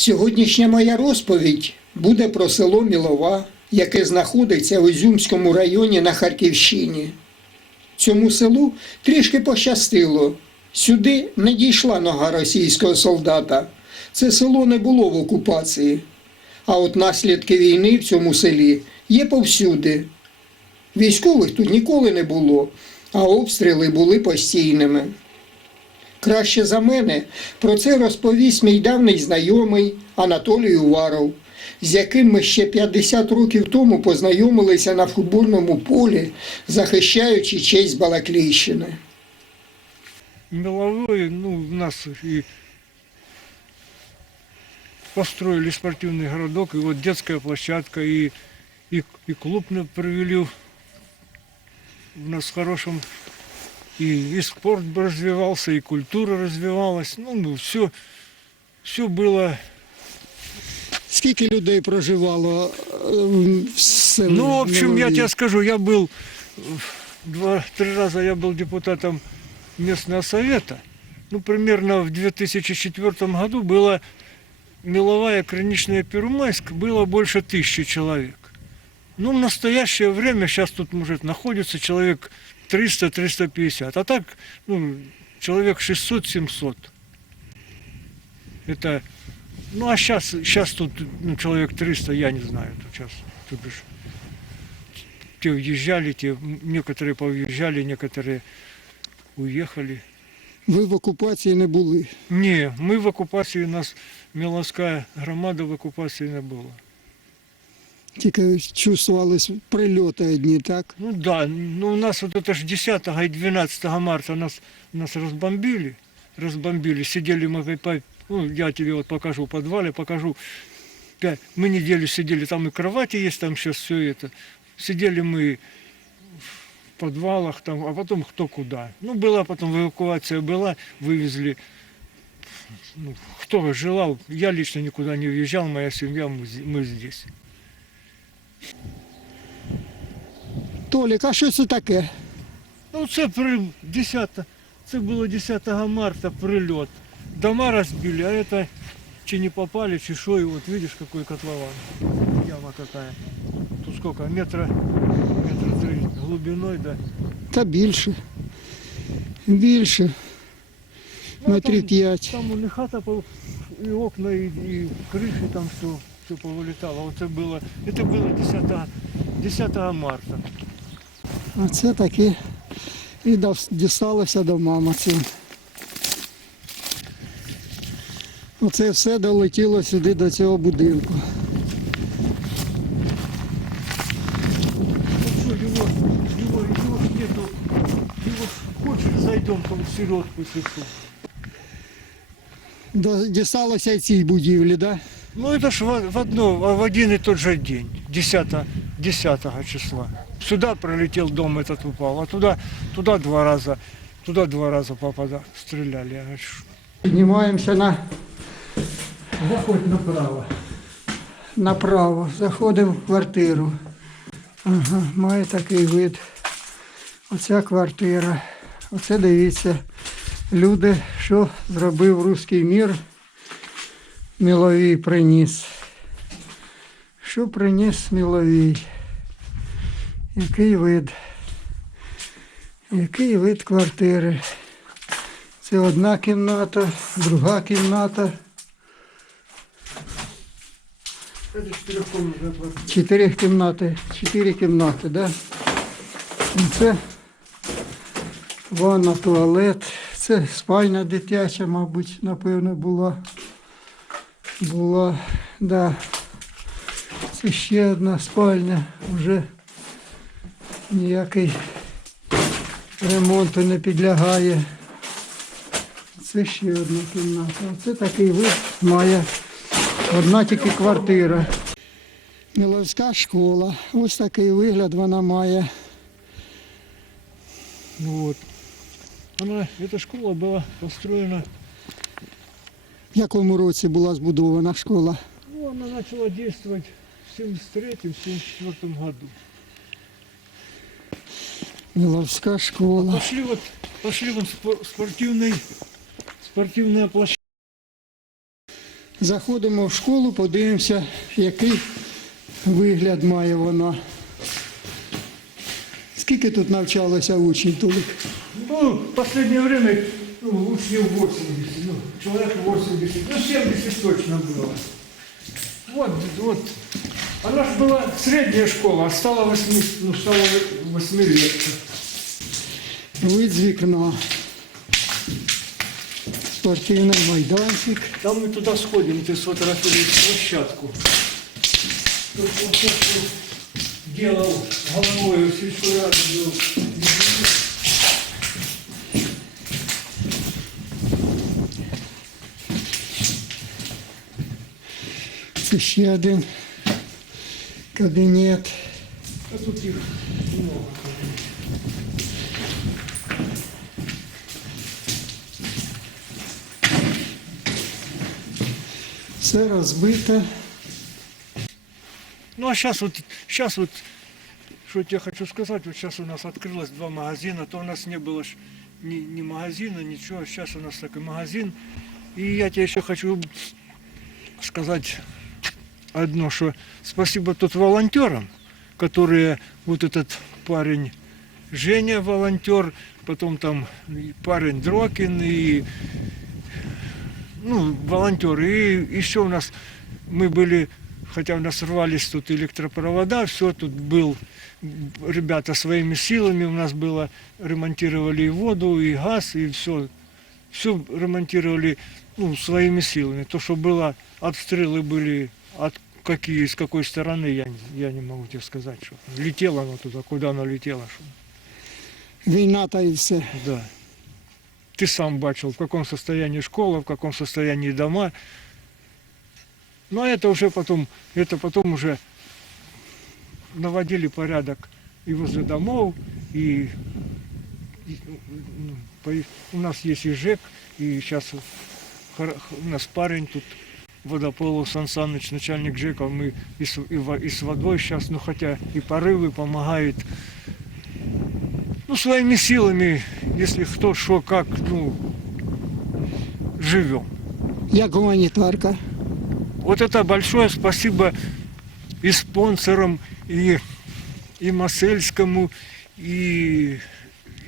Сьогоднішня моя розповідь буде про село Мілова, яке знаходиться в Ізюмському районі на Харківщині. Цьому селу трішки пощастило. Сюди не дійшла нога російського солдата. Це село не було в окупації. А от наслідки війни в цьому селі є повсюди. Військових тут ніколи не було, а обстріли були постійними. Краще за мене про це розповість мій давній знайомий Анатолій Уваров, з яким ми ще 50 років тому познайомилися на футбольному полі, захищаючи честь Балаклійщини. меловой, ну, у нас и построили спортивный городок, и вот детская площадка, и, и, и клуб нам провели в нас в хорошем, и, и спорт бы развивался, и культура развивалась, ну, ну все, все было Скільки людей проживало в селі? Ну, в общем, я тебе скажу, я был э, два-три раза я был депутатом местного совета. Ну, примерно в 2004 году было меловая Криничная Первомайск, было больше тысячи человек. Ну, в настоящее время, сейчас тут, может, находится человек 300-350, а так, ну, человек 600-700. Это, ну, а сейчас, сейчас тут ну, человек 300, я не знаю, тут сейчас, тут уж те уезжали, те, некоторые повъезжали, некоторые уехали. Ви в окупації не були. Не, мы в оккупации, у нас Миловская громада в оккупации не было. Тільки чувствувались прильоти одні, так? Ну да, ну у нас вот это ж 10 и 12 марта нас, нас разбомбили, разбомбили, сидели мы ну, я тебе вот покажу в подвале, покажу, мы неделю сидели, там и кровати есть, там сейчас все это, сидели мы в подвалах, там, а потом кто куда. Ну, была потом эвакуация была, вывезли, ну, кто желал, я лично никуда не уезжал, моя семья, мы, мы здесь. Толік, а що це таке? Ну, це при 10, це було 10 марта прильот. Дома розбили, а это чи не попали, чи що, и вот видишь, какой котлован. Яма какая. Тут сколько, метра, метра три глубиной, да. Та більше. Більше. Ну, а Метрів там, п'ять. там у них хата, пов- и окна, и, и крыши там все, все повылетало. Вот это было, это было 10, 10 марта. А це таки і дос- дісталося до мами цим. Оце все долетіло сюди до цього будинку. Ну что, его, его, его ж нету, его ж хочешь, зайдем там в середку, если что. До- Дісталося і цій будівлі, так? Да? Ну это ж в, в одно, в один и тот же день, 10, 10 числа. Сюда пролетел дом этот упал, а туда, туда два раза, туда два раза попада, стреляли. Я говорю, «Ш- Піднімаємося на, Заходь направо. направо, заходимо в квартиру. Ага, має такий вид. Оця квартира. Оце дивіться. Люди, що зробив руський мір, Міловій приніс. Що приніс Міловій? Який вид? Який вид квартири? Це одна кімната, друга кімната. Чотири кімнати, чотири кімнати, да? Це ванна, туалет. Це спальня дитяча, мабуть, напевно, була. Була, да. Це ще одна спальня, вже ніякий ремонту не підлягає. Це ще одна кімната. Оце такий вид має одна тільки квартира. Міловська школа. Ось такий вигляд вона має. Вот. Она, эта школа была построена, якому році була збудована школа? ну, она начала действовать в 73-74 году. Міловська школа. Пошли вот, пошли вон спор- спортивный, спортивная площадка. Заходимо в школу, подивимося, який вигляд має вона. Скільки тут навчалося учнів Толік? Ну, в последнее время ну, учнів 80, ну, человек 80, ну 70 точно было. Вот, вот. Она же была средняя школа, а стала 8, ну, стала 8 лет. Вид з вікна. Спортивний майданчик. Там мы туда сходим, ты сфотографируешь площадку. Тут что делал головой в сельской Це ще один кабінет. А тут их много. Все розбите. Ну а сейчас вот, сейчас вот, что я хочу сказать, вот сейчас у нас открылось два магазина, то у нас не было ни, ни магазина, ничего, сейчас у нас такой магазин. И я тебе еще хочу сказать одно, что спасибо тут волонтерам, которые, вот этот парень Женя волонтер, потом там парень Дрокин и ну, волонтеры. И еще у нас мы были, хотя у нас рвались тут электропровода, все тут был, ребята своими силами у нас было, ремонтировали и воду, и газ, и все, все ремонтировали ну, своими силами. То, что было, обстрелы были от какие, с какой стороны, я, я не могу тебе сказать, что летело оно туда, куда оно летело. Что... Війна та і все. Да. Ты сам бачил, в каком состоянии школа, в каком состоянии дома. Но это уже потом, это потом уже наводили порядок и возле домов, и, и, ну, по- у нас есть и ЖЭК, и сейчас у нас парень тут Водополов Сан Саныч, начальник ЖЭКа, мы и с, и и с водой сейчас, ну хотя и порывы помогает ну, своими силами, если кто, что, как, ну, живем. Як гуманітарка. Вот это большое спасибо и спонсорам, и, и Масельскому, и,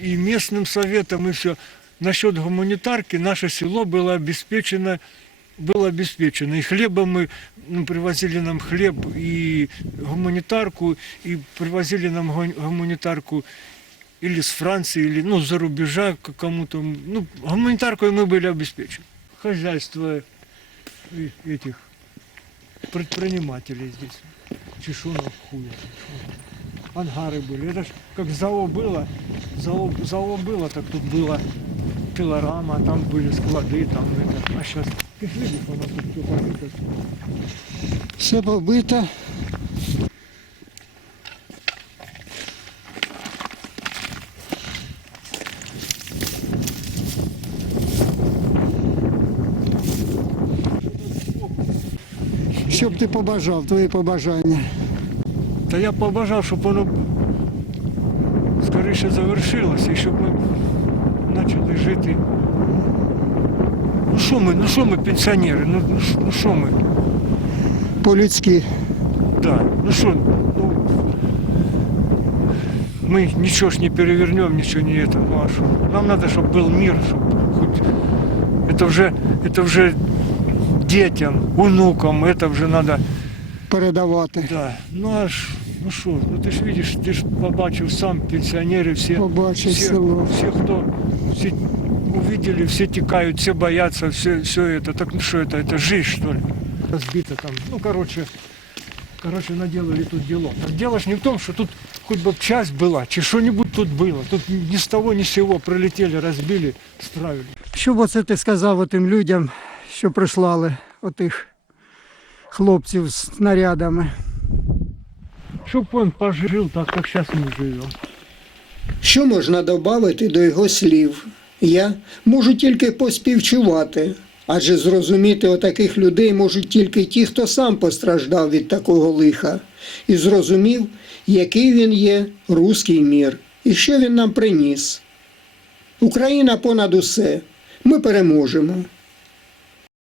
и местным советам, и все. Насчет гуманитарки наше село было обеспечено, было обеспечено. И хлебом мы ну, привозили нам хлеб, и гуманитарку, и привозили нам гу- гуманитарку или с Франции, или ну, за рубежа к кому-то. Ну, гуманитаркой мы были обеспечены. Хозяйство этих предпринимателей здесь. Чешунов хуя. Ангары были. Это ж как ЗАО было. ЗАО, ЗАО было, так тут было пилорама, там были склады, там это. А сейчас, ты ж видишь, у нас тут все покрыто. Все побито. Що б ти побажав, твої побажання? Та я побажав, щоб воно скоріше завершилося і щоб що ми, ну що ми пенсіонери? Ну, ну, що- ну що ми? По-людськи. Да, ну что, ну, мы ничего ж не перевернем, ничего не это, ну а что? Нам надо, чтобы был мир, чтобы хоть это уже, это уже детям, внукам, это уже надо, передавати. да. Ну а ж, ну что, ну ты ж видишь, ты ж побачив сам, пенсионеры все, Побачив все, село. все, кто все увидели, все текают, все боятся, все, все это, так ну что это, это жизнь что ли? Разбито там, ну короче, короче, наделали тут дело. Так дело ж не в том, что тут хоть бы часть была, чи что-нибудь тут было. Тут ни с того, ни с сего прилетели, разбили, справили. Що б оце ти сказав тим людям, що прислали отих хлопців з снарядами? Чтоб он пожил так, как сейчас мы живем. Що можна додати до його слів? Я можу тільки поспівчувати, адже зрозуміти отаких людей можуть тільки ті, хто сам постраждав від такого лиха, і зрозумів, який він є руський мір, і що він нам приніс. Україна понад усе. Ми переможемо.